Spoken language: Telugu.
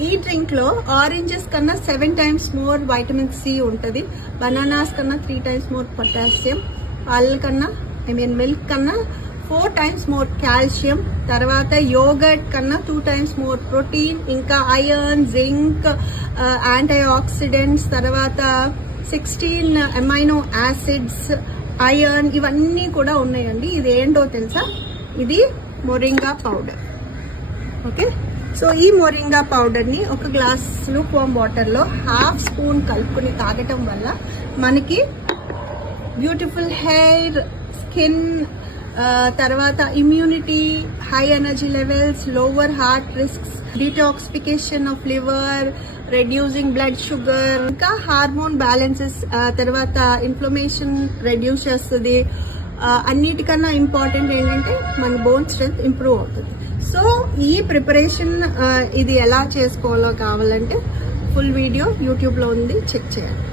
ఈ డ్రింక్ లో ఆరెంజెస్ కన్నా 7 times మోర్ వైటమిన్ సి ఉంటుంది, బనానాస్ కన్నా 3 times మోర్ పొటాషియం, పాల కన్నా మిల్క్ కన్నా 4 times మోర్ కాల్షియం, తర్వాత యోగర్ట్ కన్నా 2 times మోర్ ప్రోటీన్, ఇంకా ఐరన్, జింక్, యాంటీ ఆక్సిడెంట్స్, తర్వాత 16 అమైనో యాసిడ్స్, ఐరన్, ఇవన్నీ కూడా ఉన్నాయండి. ఇది ఏంటో తెలుసా? ఇది మొరింగా పౌడర్. ఓకే, సో ఈ మొరింగా పౌడర్ ని ఒక గ్లాస్ లూక్ వామ్ వాటర్ లో ½ స్పూన్ కలుపుకుని తాగటం వల్ల మనకి బ్యూటిఫుల్ హెయిర్, స్కిన్, తర్వాత immunity, high energy levels, lower heart risks, detoxification of liver, reducing blood sugar, ఇంకా హార్మోన్ బ్యాలెన్సెస్, తర్వాత ఇన్ఫ్లమేషన్ రెడ్యూస్ చేస్తుంది. అన్నిటికన్నా ఇంపార్టెంట్ ఏంటంటే మన బోన్ స్ట్రెంత్ ఇంప్రూవ్ అవుతుంది. సో ఈ ప్రిపరేషన్ ఇది ఎలా చేసుకోవాలో కావాలంటే ఫుల్ వీడియో యూట్యూబ్లో ఉంది, చెక్ చేయండి.